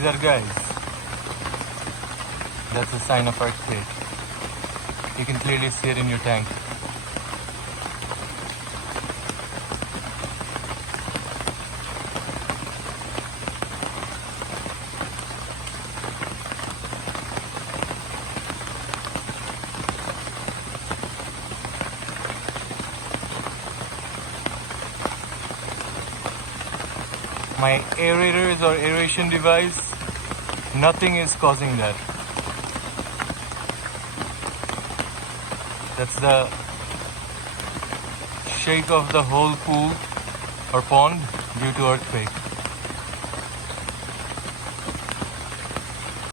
these are guys. That's a sign of earthquake. You can clearly see it in your tank. My aerators or aeration device, nothing is causing that. That's the shake of the whole pool or pond due to earthquake.